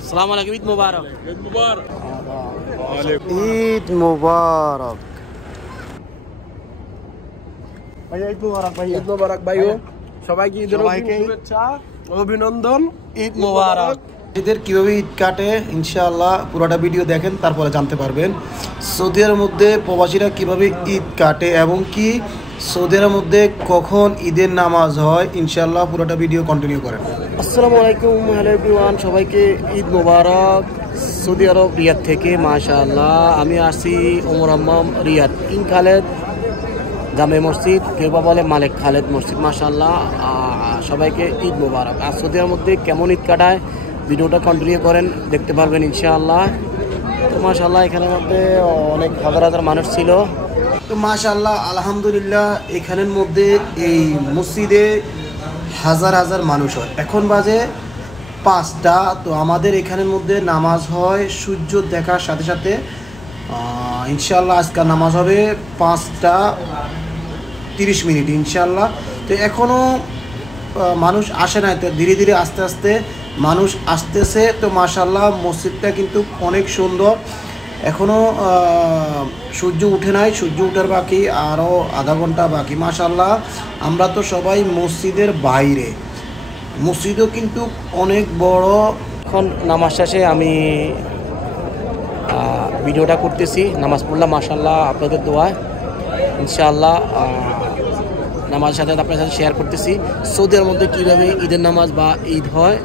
আসসালামু আলাইকুম, ঈদ মুবারক। ঈদ মুবারক। ঈদ মুবারক ভাইয়া, ঈদ মুবারক ভাইয়া। ঈদ মুবারক ভাইও। সবাইকে ঈদের শুভেচ্ছা, অভিনন্দন। ঈদ মুবারক। ঈদের কিভাবে ঈদ কাটে ইনশাআল্লাহ পুরোটা ভিডিও দেখেন, তারপরে জানতে পারবেন সৌদি আরবের মধ্যে প্রবাসীরা কিভাবে ঈদ কাটে এবং কি সৌদি আরবের মধ্যে কখন ঈদের নামাজ হয়। ইনশাআল্লাহ পুরোটা ভিডিও কন্টিনিউ করেন। আসসালামু আলাইকুম, হ্যালো এভরিওয়ান, সবাইকে ঈদ মোবারক। সৌদি আরব রিয়াদ থেকে মাশাআল্লাহ আমি আসি ওমর হাম্মাম রিয়াদ কিং খালেদ জামে মসজিদ, কেউ বা বলে মালিক খালেদ মসজিদ। মাশাআল্লাহ সবাইকে ঈদ মোবারক। আর সৌদি আরবের মধ্যে কেমন ঈদ কাটায় ভিডিওটা কন্টিনিউ করেন, দেখতে পারবেন ইনশাআল্লাহ। তো মাশাআল্লাহ এখানের মধ্যে অনেক হাজার হাজার মানুষ ছিল। তো মাশাআল্লাহ আলহামদুলিল্লাহ এখানের মধ্যে এই মসজিদে হাজার হাজার মানুষ হয়। এখন বাজে 5টা। তো আমাদের এখানের মধ্যে নামাজ হয় সূর্য দেখার সাথে সাথে। ইনশাআল্লাহ আজকাল নামাজ হবে 5টা 30 ইনশাআল্লাহ। তো এখনও মানুষ আসে নাই, তো ধীরে ধীরে আস্তে আস্তে মানুষ আসতেছে। তো মাশাআল্লাহ মসজিদটা কিন্তু অনেক সুন্দর। এখনও সূর্য উঠে নাই, সূর্য উঠার বাকি আরও আধা ঘন্টা বাকি। মাশাআল্লাহ আমরা তো সবাই মসজিদের বাইরে, মসজিদও কিন্তু অনেক বড়। এখন নামাজ শেষে আমি ভিডিওটা করতেছি, নামাজ পড়লাম মাশাআল্লাহ আপনাদের দোয়ায় ইনশাআল্লাহ। নামাজের সাথে আপনার সাথে শেয়ার করতেছি সৌদির মধ্যে কীভাবে ঈদের নামাজ বা ঈদ হয়।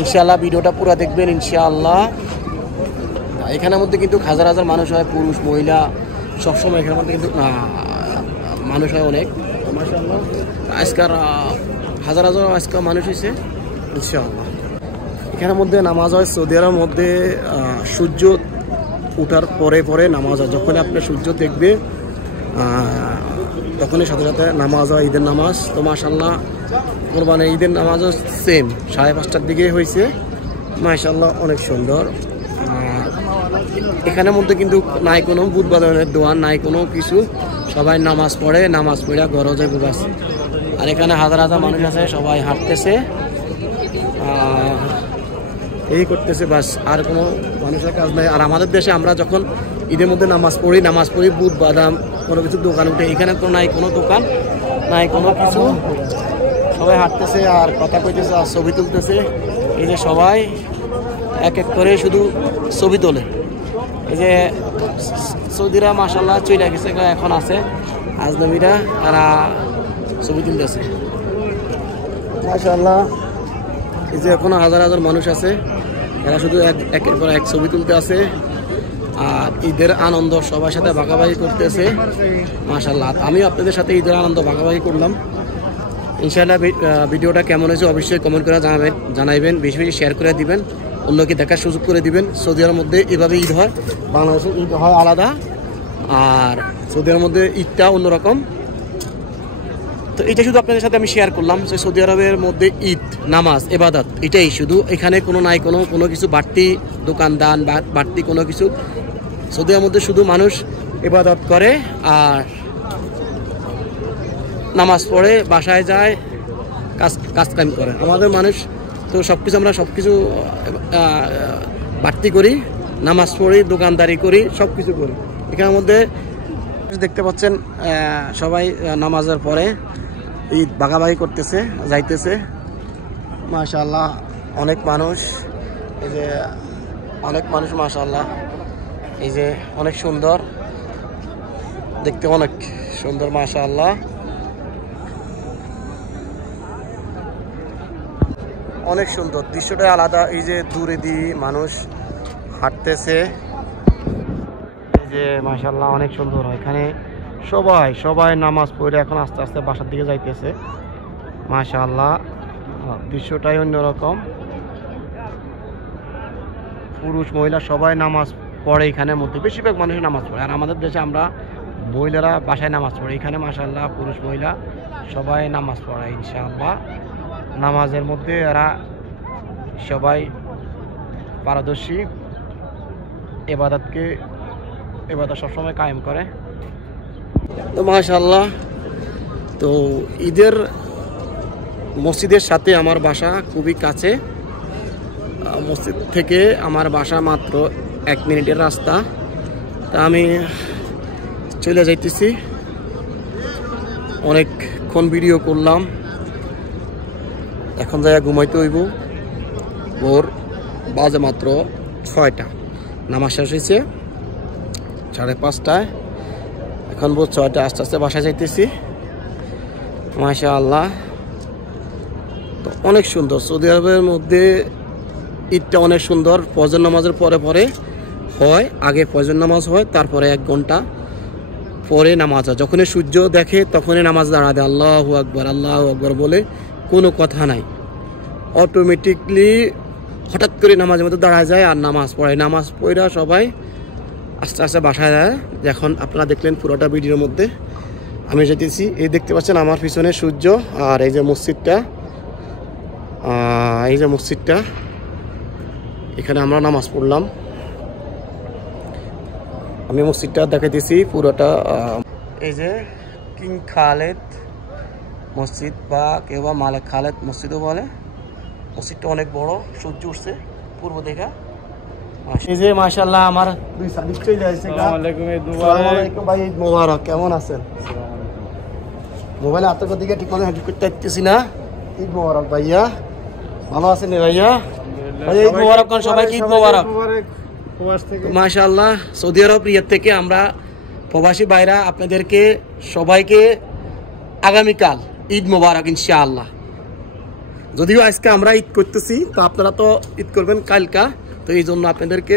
ইনশাআল্লাহ ভিডিওটা পুরো দেখবেন ইনশাআল্লাহ। এখানের মধ্যে কিন্তু হাজার হাজার মানুষ হয়, পুরুষ মহিলা সবসময় এখানের মধ্যে কিন্তু মানুষ হয় অনেক। মাশাআল্লাহ আজকাল হাজার হাজার আজকাল মানুষ হয়েছে ইনশাআল্লাহ। এখানের মধ্যে নামাজ হয় সৌদি আরবের মধ্যে সূর্য ওঠার পরে পরে নামাজ হয়। যখন আপনি সূর্য দেখবে তখনই সাথে সাথে নামাজ হয়, ঈদের নামাজ। তো মাশাআল্লাহ কোরবানি ঈদের নামাজও সেম 5:30টার দিকে হয়েছে। মাশাআল্লাহ অনেক সুন্দর। এখানের মধ্যে কিন্তু নাই কোনো বুধ বাজারের দোয়ান, নাই কোনো কিছু, সবাই নামাজ পড়ে, নামাজ পড়ে গরজে বাস। আর এখানে হাজার হাজার মানুষ আছে, সবাই হাঁটতেছে, এই করতেছে বাস, আর কোনো মানুষের কাজ নাই। আর আমাদের দেশে আমরা যখন ঈদের মধ্যে নামাজ পড়ি বুট বাদাম কোনো কিছু দোকান উঠে, এখানে তো নাই কোনো দোকান, নাই কোনো কিছু, সবাই হাঁটতেছে আর কথা কইতেছে আর ছবি তুলতেছে। এই যে সবাই এক এক করে শুধু ছবি তোলে। এই যে সৌদিরা মাশাআল্লাহ চলে গেছে, এখন আছে আজনবীরা, তারা ছবি তুলতেছে মাশাআল্লাহ। এই যে এখনো হাজার হাজার মানুষ আছে, এরা শুধু একের পর এক ছবি তুলতে আছে আর ঈদের আনন্দ সবার সাথে ভাগাভাগি করতেছে মাশাআল্লাহ। আমিও আপনাদের সাথে ঈদের আনন্দ ভাগাভাগি করলাম ইনশাআল্লাহ। ভিডিওটা কেমন হয়েছে অবশ্যই কমেন্ট করে জানাইবেন, বেশি বেশি শেয়ার করে দিবেন, অন্যকে দেখার সুযোগ করে দিবেন। সৌদি আরবের মধ্যে এভাবে ঈদ হয়, বাংলাদেশের ঈদ হয় আলাদা, আর সৌদি আরবের মধ্যে ঈদটা অন্যরকম। তো এটা শুধু আপনাদের সাথে আমি শেয়ার করলাম যে সৌদি আরবের মধ্যে ঈদ নামাজ ইবাদত এটাই শুধু, এখানে কোনো নাই কোনো কিছু বাড়তি দোকানদান বা বাড়তি কোনো কিছু। সৌদি আরবের মধ্যে শুধু মানুষ ইবাদত করে আর নামাজ পড়ে, বাসায় যায়, কাজ করে। আমাদের মানুষ তো আমরা সব কিছু বাড়তি করি, নামাজ পড়ি, দোকানদারি করি, সব কিছু করি। এখানের মধ্যে দেখতে পাচ্ছেন সবাই নামাজের পরে ঈদ ভাগাভাগি করতেছে, যাইতেছে মাশাআল্লাহ। অনেক মানুষ, এই যে অনেক মানুষ মাশাআল্লাহ, এই যে অনেক সুন্দর দেখতে, অনেক সুন্দর মাশাআল্লাহ, অনেক সুন্দর দৃশ্যটাই আলাদা। এই যে দূরে দিয়ে মানুষ হাঁটতেছে, এই যে মাশাআল্লাহ অনেক সুন্দর। এখানে সবাই নামাজ পড়ে এখন আস্তে আস্তে বাসার দিকে যাইতেছে মাশাআল্লাহ। দৃশ্যটাই অন্যরকম, পুরুষ মহিলা সবাই নামাজ পড়ে এখানের মধ্যে, বেশিরভাগ মানুষই নামাজ পড়ে। আর আমাদের দেশে আমরা মহিলারা বাসায় নামাজ পড়ে, এখানে মাশাআল্লাহ পুরুষ মহিলা সবাই নামাজ পড়ে ইনশাআল্লাহ। নামাজের মধ্যে এরা সবাই পারদর্শী, ইবাদত সবসময় কায়েম করে। তো মাশাআল্লাহ, তো ঈদের মসজিদের সাথে আমার বাসা খুবই কাছে। মসজিদ থেকে আমার বাসা মাত্র 1 মিনিটের রাস্তা। তা আমি চলে যাইতেছি। অনেকক্ষণ ভিডিও করলাম, এখন যাই ঘুমাইতে হইব। ভোর বাজে মাত্র 6টা, নামাজ শেষ হয়েছে 5:30টায়। এখন ভোর 6টা, আস্তে আস্তে বাসায় যাইতেছি। মাশাআল্লাহ, তো অনেক সুন্দর। সৌদি আরবের মধ্যে ঈদটা অনেক সুন্দর। ফজর নামাজের পরে পরে হয়, আগে ফজর নামাজ হয়, তারপরে 1 ঘন্টা পরে নামাজ হয়। যখনই সূর্য দেখে তখনই নামাজ দাঁড়া দেয়, আল্লাহু আকবার আল্লাহু আকবার বলে, কোনো কথা নাই। অটোমেটিকলি হঠাৎ করে নামাজের মধ্যে দাঁড়ায় যায় আর নামাজ পড়ে। নামাজ পড়া সবাই আস্তে আস্তে বাসায় যায়। এখন আপনারা দেখলেন পুরোটা ভিডিওর মধ্যে আমি যেতেছি। এই দেখতে পাচ্ছেন আমার পিছনে সূর্য, আর এই যে মসজিদটা, এখানে আমরা নামাজ পড়লাম। আমি মসজিদটা দেখাইতেছি পুরোটা। এই যে কিং খালেদ মসজিদ, বা কেউ বা মালিক খালেদ মসজিদও বলে। মসজিদটা অনেক বড়, সূর্য উঠছে পূর্ব দেখা। এই যে মাশাআল্লাহ আমার দুই সাদিক চলে আসছে। আসসালামু আলাইকুম ভাই, ঈদ মোবারক। কেমন আছেন? মোবাইলে আতঙ্ক দিকে ঠিক করে হেল্প করতে পারতেছি না। ঈদ মোবারক ভাইয়া, ভালো আছেন ভাইয়া? ঈদ মোবারক কোন সবাইকে, ঈদ মোবারক। মাশাআল্লাহ, সৌদি আরব রিয়াদ থেকে আমরা প্রবাসী ভাইরা আপনাদেরকে সবাইকে আগামীকাল ঈদ মোবারক ইনশাআল্লাহ। যদিও আজকে আমরা ঈদ করতেছি, তো আপনারা তো ঈদ করবেন কালকা, তো এই জন্য আপনাদেরকে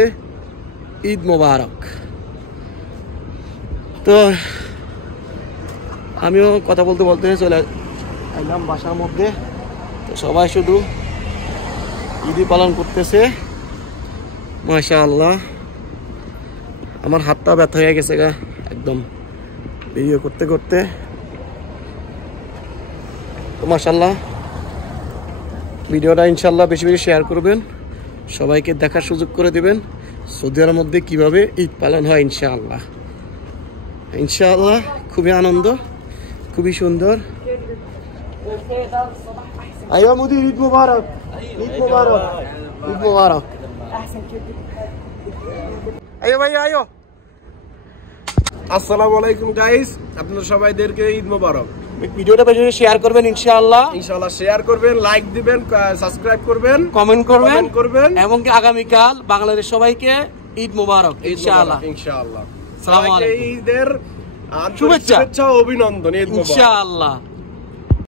ঈদ মোবারক। তো আমিও কথা বলতে বলতে চলে আইলাম বাসার মধ্যে। তো সবাই শুধু ঈদই পালন করতেছে। মাশাআল্লাহ, আমার হাতটা ব্যথা হয়ে গেছে গা একদম ভিডিও করতে করতে। তো মাশাআল্লাহ, ভিডিওটা ইনশাআল্লাহ বেশি বেশি শেয়ার করবেন, সবাইকে দেখার সুযোগ করে দেবেন সৌদি আরবের মধ্যে কিভাবে ঈদ পালন হয়। ইনশাআল্লাহ ইনশাআল্লাহ খুবই আনন্দ, খুবই সুন্দর। আইয়া মুদির, ঈদ মুবারক, ঈদ মুবারক, ঈদ মুবারক। আইও ভাই আইও। আসসালামু আলাইকুম গাইস, আপনাদের সবাইদেরকে ঈদ মোবারক। ভিডিওটা বেশি বেশি শেয়ার করবেন ইনশাআল্লাহ। ইনশাআল্লাহ শেয়ার করবেন, লাইক দিবেন, সাবস্ক্রাইব করবেন, কমেন্ট করবেন এবং আগামীকাল বাংলাদেশ সবাইকে ঈদ মোবারক ইনশাআল্লাহ। ইনশাআল্লাহ আসসালামু আলাইকুম। ঈদের শুভেচ্ছা অভিনন্দন, ঈদ মোবারক ইনশাআল্লাহ।